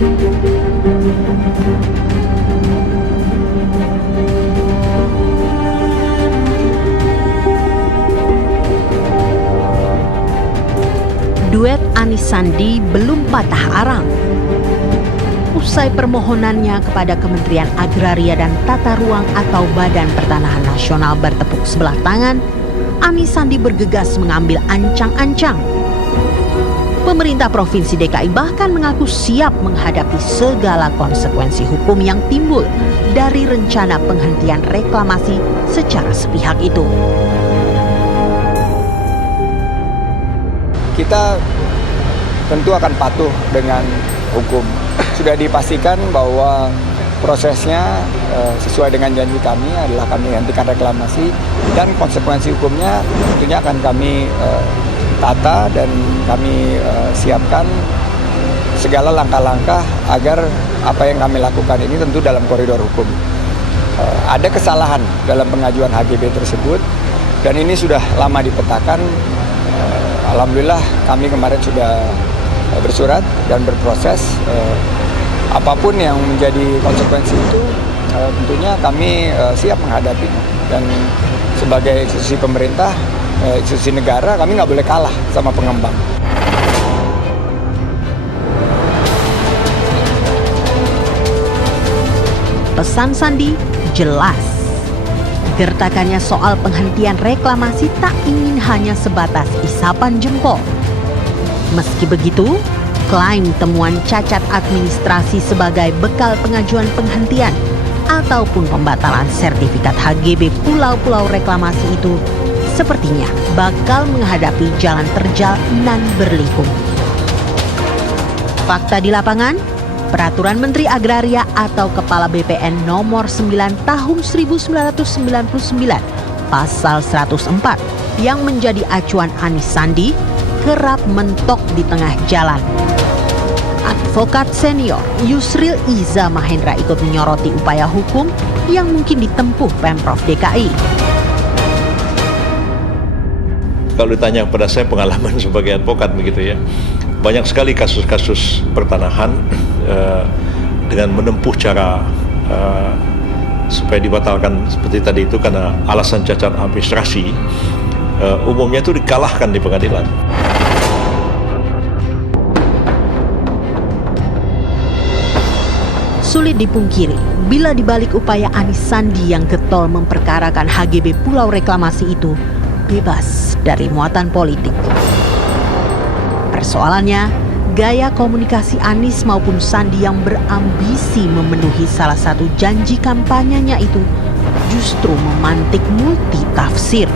Duet Anies Sandi belum patah arang. Usai permohonannya kepada Kementerian Agraria dan Tata Ruang atau Badan Pertanahan Nasional bertepuk sebelah tangan, Anies Sandi bergegas mengambil ancang-ancang. Pemerintah Provinsi DKI bahkan mengaku siap menghadapi segala konsekuensi hukum yang timbul dari rencana penghentian reklamasi secara sepihak itu. Kita tentu akan patuh dengan hukum. Sudah dipastikan bahwa prosesnya sesuai dengan janji kami adalah kami hentikan reklamasi dan konsekuensi hukumnya tentunya akan kami tata dan kami siapkan segala langkah-langkah agar apa yang kami lakukan ini tentu dalam koridor hukum. Ada kesalahan dalam pengajuan HGB tersebut dan ini sudah lama dipetakan. Alhamdulillah kami kemarin sudah bersurat dan berproses. Apapun yang menjadi konsekuensi itu tentunya kami siap menghadapi. Dan sebagai institusi pemerintah, institusi negara, kami nggak boleh kalah sama pengembang. Pesan Sandi jelas. Gertakannya soal penghentian reklamasi tak ingin hanya sebatas isapan jempol. Meski begitu, klaim temuan cacat administrasi sebagai bekal pengajuan penghentian ataupun pembatalan sertifikat HGB pulau-pulau reklamasi itu sepertinya bakal menghadapi jalan terjal nan berliku. Fakta di lapangan, Peraturan Menteri Agraria atau Kepala BPN nomor 9 tahun 1999 pasal 104 yang menjadi acuan Anies Sandi kerap mentok di tengah jalan. Advokat senior Yusril Iza Mahendra ikut menyoroti upaya hukum yang mungkin ditempuh Pemprov DKI. Kalau ditanya kepada saya pengalaman sebagai advokat begitu ya, banyak sekali kasus-kasus pertanahan dengan menempuh cara supaya dibatalkan seperti tadi itu karena alasan cacat administrasi, umumnya itu dikalahkan di pengadilan. Sulit dipungkiri, bila dibalik upaya Anies Sandi yang getol memperkarakan HGB Pulau Reklamasi itu bebas dari muatan politik. Persoalannya, gaya komunikasi Anies maupun Sandi yang berambisi memenuhi salah satu janji kampanyenya itu justru memantik multitafsir.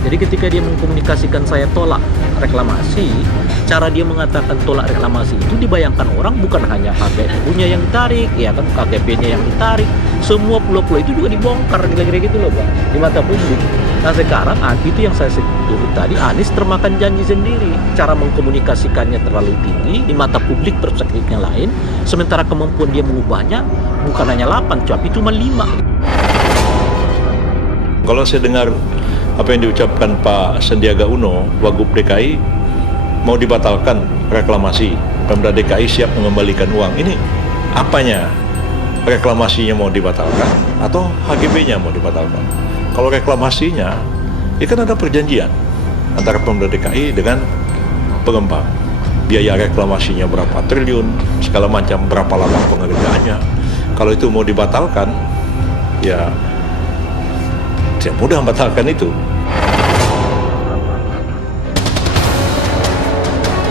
Jadi ketika dia mengkomunikasikan saya tolak reklamasi, cara dia mengatakan tolak reklamasi itu dibayangkan orang bukan hanya HGB-nya yang ditarik, ya kan, KTP-nya yang ditarik, semua pulau-pulau itu juga dibongkar, kira-kira gitu loh Pak, di mata publik. Nah sekarang itu yang saya sebut tadi, Anies termakan janji sendiri, cara mengkomunikasikannya terlalu tinggi, di mata publik perspektifnya lain, sementara kemampuan dia mengubahnya bukan hanya 8, tapi cuma 5. Kalau saya dengar apa yang diucapkan Pak Sandiaga Uno, Wagub DKI, mau dibatalkan reklamasi, Pemda DKI siap mengembalikan uang. Ini apanya? Reklamasinya mau dibatalkan atau HGB-nya mau dibatalkan? Kalau reklamasinya, ya kan ada perjanjian antara Pemda DKI dengan pengembang. Biaya reklamasinya berapa triliun, segala macam, berapa lama pengerjaannya. Kalau itu mau dibatalkan, ya saya mudah membatalkan itu.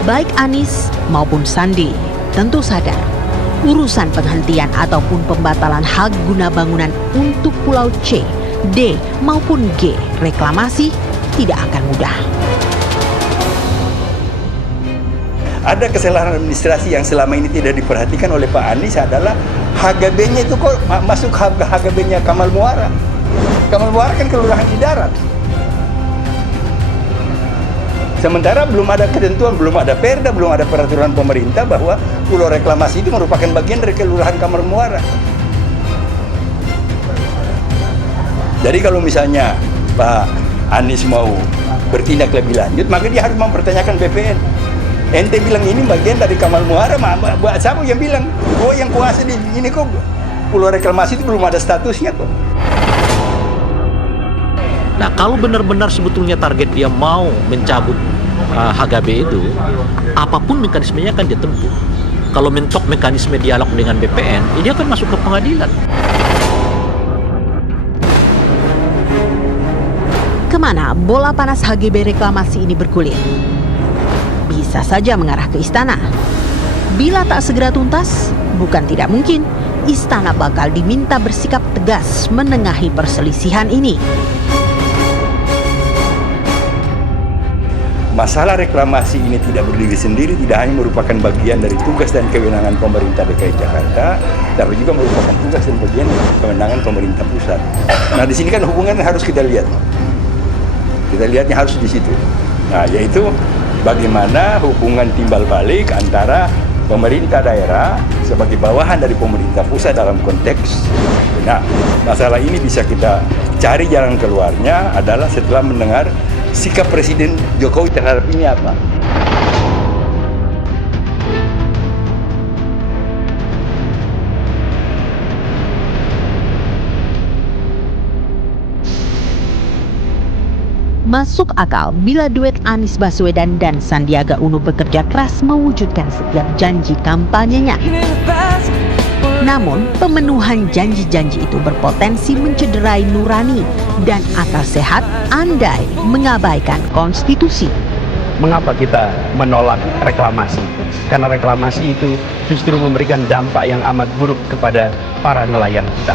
Baik Anies maupun Sandi tentu sadar urusan penghentian ataupun pembatalan hak guna bangunan untuk Pulau C, D maupun G reklamasi tidak akan mudah. Ada kesalahan administrasi yang selama ini tidak diperhatikan oleh Pak Anies adalah HGB-nya itu kok masuk HGB-nya Kamal Muara. Kamal Muara kan kelurahan di darat. Sementara belum ada ketentuan, belum ada perda, belum ada peraturan pemerintah bahwa pulau reklamasi itu merupakan bagian dari kelurahan Kamal Muara. Jadi kalau misalnya Pak Anies mau bertindak lebih lanjut, maka dia harus mempertanyakan BPN. Ente bilang ini bagian dari Kamal Muara, siapa yang bilang? Gua yang kuasa di ini kok. Pulau reklamasi itu belum ada statusnya kok. Nah, kalau benar-benar sebetulnya target dia mau mencabut HGB itu, apapun mekanismenya akan dia tempuh. Kalau mentok mekanisme dialog dengan BPN, dia akan masuk ke pengadilan. Kemana bola panas HGB reklamasi ini bergulir? Bisa saja mengarah ke istana. Bila tak segera tuntas, bukan tidak mungkin istana bakal diminta bersikap tegas menengahi perselisihan ini. Masalah reklamasi ini tidak berdiri sendiri, tidak hanya merupakan bagian dari tugas dan kewenangan pemerintah DKI Jakarta, tapi juga merupakan tugas dan bagian kewenangan pemerintah pusat. Nah, di sini kan hubungannya harus kita lihat. Kita lihatnya harus di situ. Nah, yaitu bagaimana hubungan timbal balik antara pemerintah daerah sebagai bawahan dari pemerintah pusat dalam konteks. Nah, masalah ini bisa kita cari jalan keluarnya adalah setelah mendengar sikap Presiden Jokowi terhadap ini apa. Masuk akal bila duet Anies Baswedan dan Sandiaga Uno bekerja keras mewujudkan setiap janji kampanyenya. Namun, pemenuhan janji-janji itu berpotensi mencederai nurani dan akal sehat andai mengabaikan konstitusi. Mengapa kita menolak reklamasi? Karena reklamasi itu justru memberikan dampak yang amat buruk kepada para nelayan kita.